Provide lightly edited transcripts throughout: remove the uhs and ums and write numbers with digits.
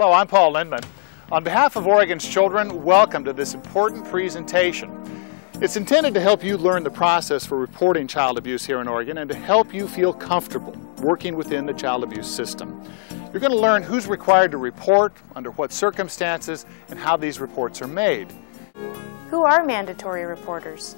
Hello, I'm Paul Lindman. On behalf of Oregon's children, welcome to this important presentation. It's intended to help you learn the process for reporting child abuse here in Oregon and to help you feel comfortable working within the child abuse system. You're going to learn who's required to report, under what circumstances, and how these reports are made. Who are mandatory reporters?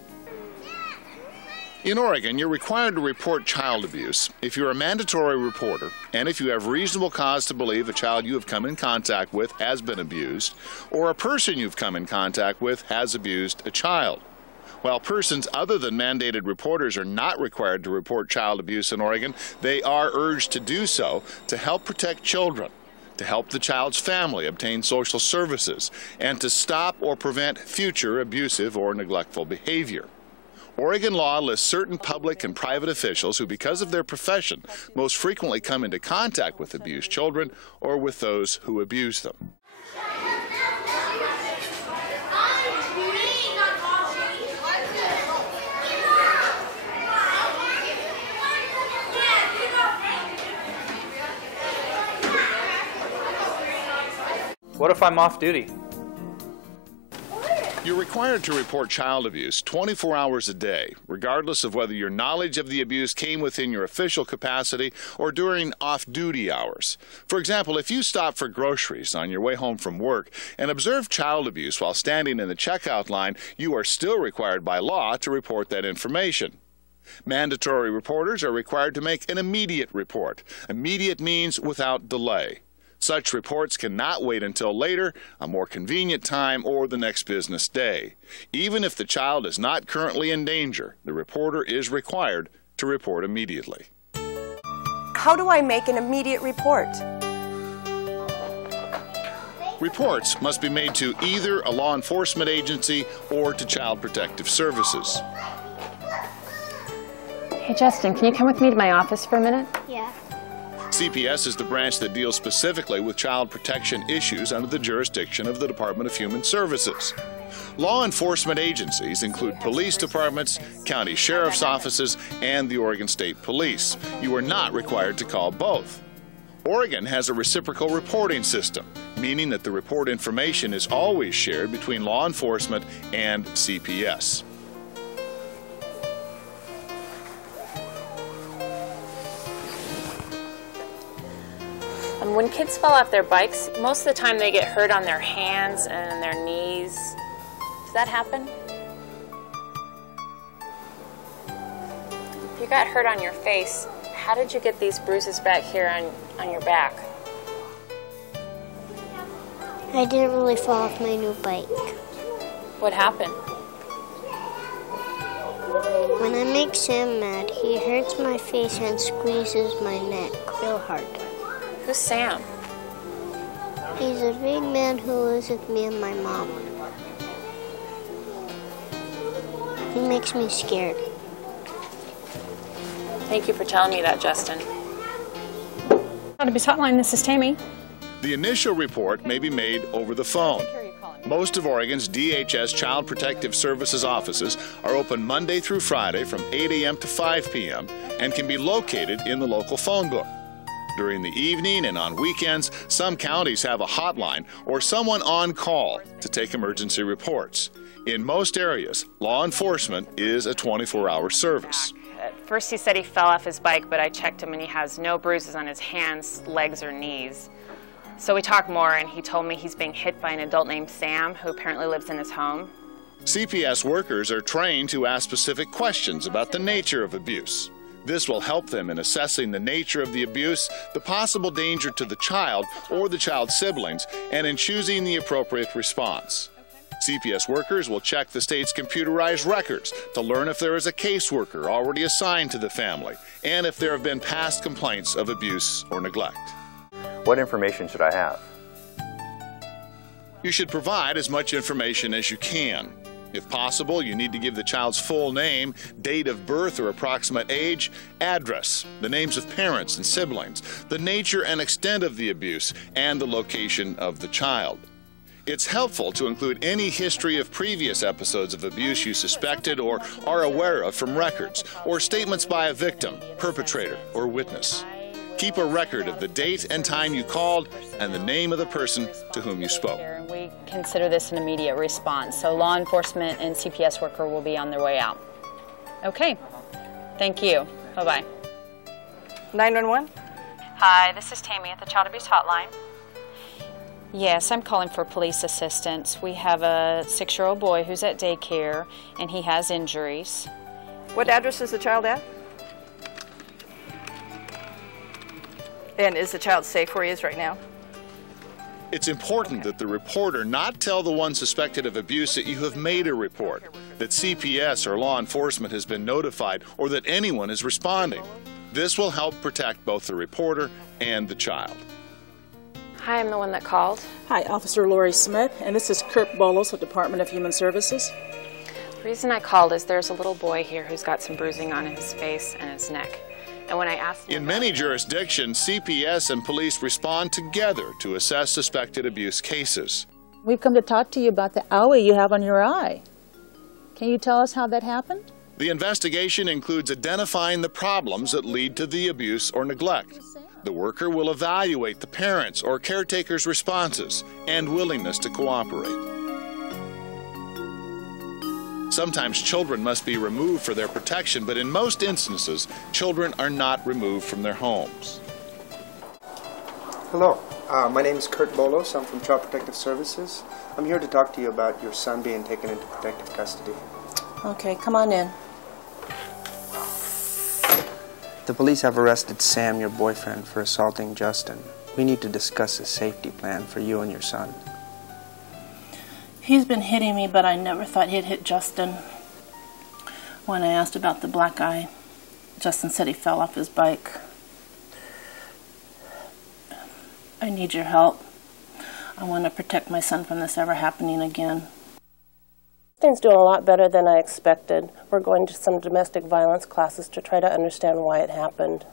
In Oregon, you're required to report child abuse if you're a mandatory reporter and if you have reasonable cause to believe a child you have come in contact with has been abused or a person you've come in contact with has abused a child. While persons other than mandated reporters are not required to report child abuse in Oregon, they are urged to do so to help protect children, to help the child's family obtain social services, and to stop or prevent future abusive or neglectful behavior. Oregon law lists certain public and private officials who, because of their profession, most frequently come into contact with abused children or with those who abuse them. What if I'm off duty? You're required to report child abuse 24 hours a day, regardless of whether your knowledge of the abuse came within your official capacity or during off-duty hours. For example, if you stop for groceries on your way home from work and observe child abuse while standing in the checkout line, you are still required by law to report that information. Mandatory reporters are required to make an immediate report. Immediate means without delay. Such reports cannot wait until later, a more convenient time, or the next business day. Even if the child is not currently in danger, the reporter is required to report immediately. How do I make an immediate report? Reports must be made to either a law enforcement agency or to Child Protective Services. Hey, Justin, can you come with me to my office for a minute? Yeah. CPS is the branch that deals specifically with child protection issues under the jurisdiction of the Department of Human Services. Law enforcement agencies include police departments, county sheriff's offices, and the Oregon State Police. You are not required to call both. Oregon has a reciprocal reporting system, meaning that the report information is always shared between law enforcement and CPS. When kids fall off their bikes, most of the time they get hurt on their hands and their knees. Does that happen? If you got hurt on your face, how did you get these bruises back here on your back? I didn't really fall off my new bike. What happened? When I make Sam mad, he hurts my face and squeezes my neck real hard. Who's Sam? He's a big man who lives with me and my mom. He makes me scared. Thank you for telling me that, Justin. Child Abuse Hotline, this is Tammy. The initial report may be made over the phone. Most of Oregon's DHS Child Protective Services offices are open Monday through Friday from 8 a.m. to 5 p.m. and can be located in the local phone book. During the evening and on weekends, some counties have a hotline or someone on call to take emergency reports. In most areas, law enforcement is a 24-hour service. At first he said he fell off his bike, but I checked him and he has no bruises on his hands, legs, or knees. So we talked more and he told me he's being hit by an adult named Sam who apparently lives in his home. CPS workers are trained to ask specific questions about the nature of abuse. This will help them in assessing the nature of the abuse, the possible danger to the child or the child's siblings, and in choosing the appropriate response. CPS workers will check the state's computerized records to learn if there is a caseworker already assigned to the family and if there have been past complaints of abuse or neglect. What information should I have? You should provide as much information as you can. If possible, you need to give the child's full name, date of birth or approximate age, address, the names of parents and siblings, the nature and extent of the abuse, and the location of the child. It's helpful to include any history of previous episodes of abuse you suspected or are aware of from records, or statements by a victim, perpetrator, or witness. Keep a record of the date and time you called and the name of the person to whom you spoke. We consider this an immediate response, so law enforcement and CPS worker will be on their way out. Okay, thank you. Bye-bye. 911? Hi, this is Tammy at the Child Abuse Hotline. Yes, I'm calling for police assistance. We have a 6-year-old boy who's at daycare, and he has injuries. What address is the child at? And is the child safe where he is right now? It's important that the reporter not tell the one suspected of abuse that you have made a report, that CPS or law enforcement has been notified, or that anyone is responding. This will help protect both the reporter and the child. Hi, I'm the one that called. Hi, Officer Lori Smith, and this is Kurt Bolos with Department of Human Services. The reason I called is there's a little boy here who's got some bruising on his face and his neck. And when I asked him In many jurisdictions, CPS and police respond together to assess suspected abuse cases. We've come to talk to you about the owie you have on your eye. Can you tell us how that happened? The investigation includes identifying the problems that lead to the abuse or neglect. The worker will evaluate the parents' or caretaker's responses and willingness to cooperate. Sometimes children must be removed for their protection, but in most instances, children are not removed from their homes. Hello, my name is Kurt Bolos. I'm from Child Protective Services. I'm here to talk to you about your son being taken into protective custody. Okay, come on in. The police have arrested Sam, your boyfriend, for assaulting Justin. We need to discuss a safety plan for you and your son. He's been hitting me, but I never thought he'd hit Justin. When I asked about the black eye, Justin said he fell off his bike. I need your help. I want to protect my son from this ever happening again. Justin's doing a lot better than I expected. We're going to some domestic violence classes to try to understand why it happened.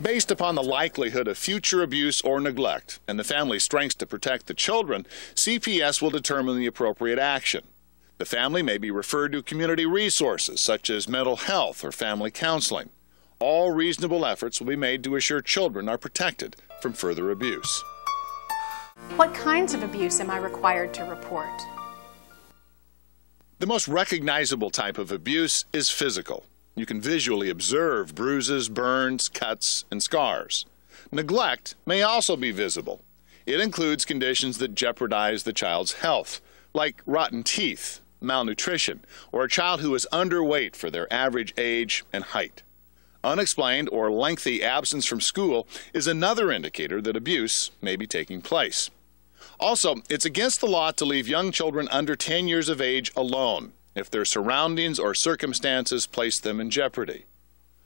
Based upon the likelihood of future abuse or neglect and the family's strengths to protect the children, CPS will determine the appropriate action. The family may be referred to community resources such as mental health or family counseling. All reasonable efforts will be made to assure children are protected from further abuse. What kinds of abuse am I required to report? The most recognizable type of abuse is physical. You can visually observe bruises, burns, cuts, and scars. Neglect may also be visible. It includes conditions that jeopardize the child's health, like rotten teeth, malnutrition, or a child who is underweight for their average age and height. Unexplained or lengthy absence from school is another indicator that abuse may be taking place. Also, it's against the law to leave young children under 10 years of age alone if their surroundings or circumstances place them in jeopardy.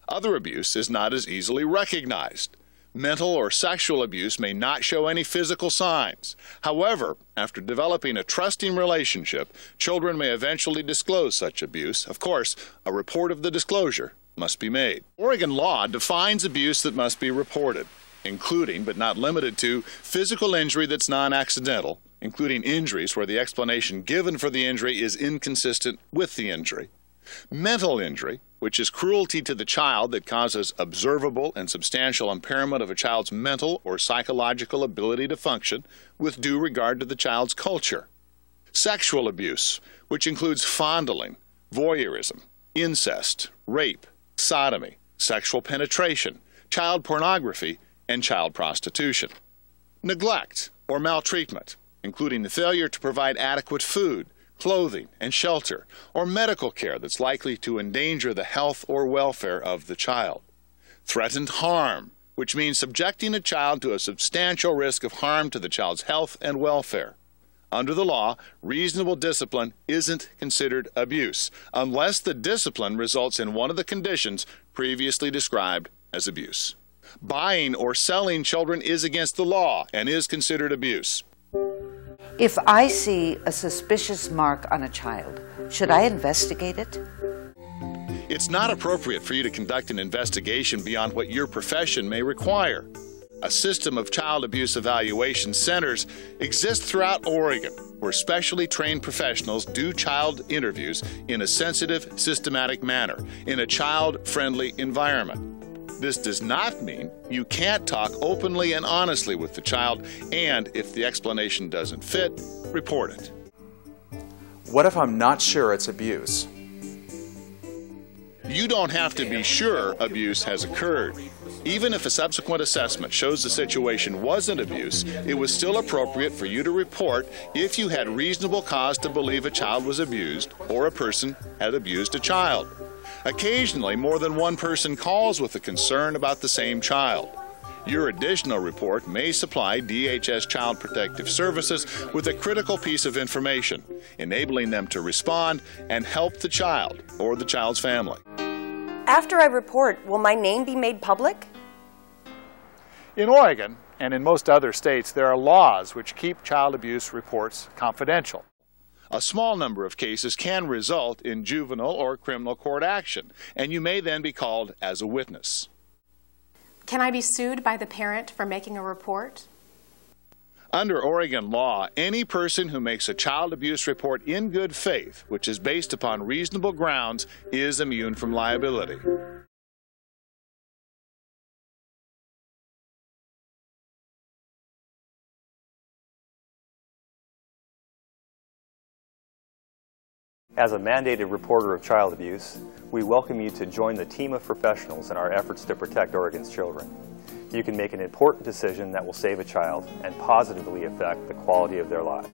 Other abuse is not as easily recognized. Mental or sexual abuse may not show any physical signs. However, after developing a trusting relationship, children may eventually disclose such abuse. Of course, a report of the disclosure must be made. Oregon law defines abuse that must be reported, including but not limited to physical injury that's non-accidental, including injuries where the explanation given for the injury is inconsistent with the injury. Mental injury, which is cruelty to the child that causes observable and substantial impairment of a child's mental or psychological ability to function with due regard to the child's culture. Sexual abuse, which includes fondling, voyeurism, incest, rape, sodomy, sexual penetration, child pornography, and child prostitution. Neglect or maltreatment, including the failure to provide adequate food, clothing, and shelter, or medical care that's likely to endanger the health or welfare of the child. Threatened harm, which means subjecting a child to a substantial risk of harm to the child's health and welfare. Under the law, reasonable discipline isn't considered abuse unless the discipline results in one of the conditions previously described as abuse. Buying or selling children is against the law and is considered abuse. If I see a suspicious mark on a child, should I investigate it? It's not appropriate for you to conduct an investigation beyond what your profession may require. A system of child abuse evaluation centers exists throughout Oregon, where specially trained professionals do child interviews in a sensitive, systematic manner, in a child-friendly environment. This does not mean you can't talk openly and honestly with the child, and if the explanation doesn't fit, report it. What if I'm not sure it's abuse? You don't have to be sure abuse has occurred. Even if a subsequent assessment shows the situation wasn't abuse, it was still appropriate for you to report if you had reasonable cause to believe a child was abused or a person had abused a child. Occasionally, more than one person calls with a concern about the same child. Your additional report may supply DHS Child Protective Services with a critical piece of information, enabling them to respond and help the child or the child's family. After I report, will my name be made public? In Oregon, and in most other states, there are laws which keep child abuse reports confidential. A small number of cases can result in juvenile or criminal court action, and you may then be called as a witness. Can I be sued by the parent for making a report? Under Oregon law, any person who makes a child abuse report in good faith, which is based upon reasonable grounds, is immune from liability. As a mandated reporter of child abuse, we welcome you to join the team of professionals in our efforts to protect Oregon's children. You can make an important decision that will save a child and positively affect the quality of their lives.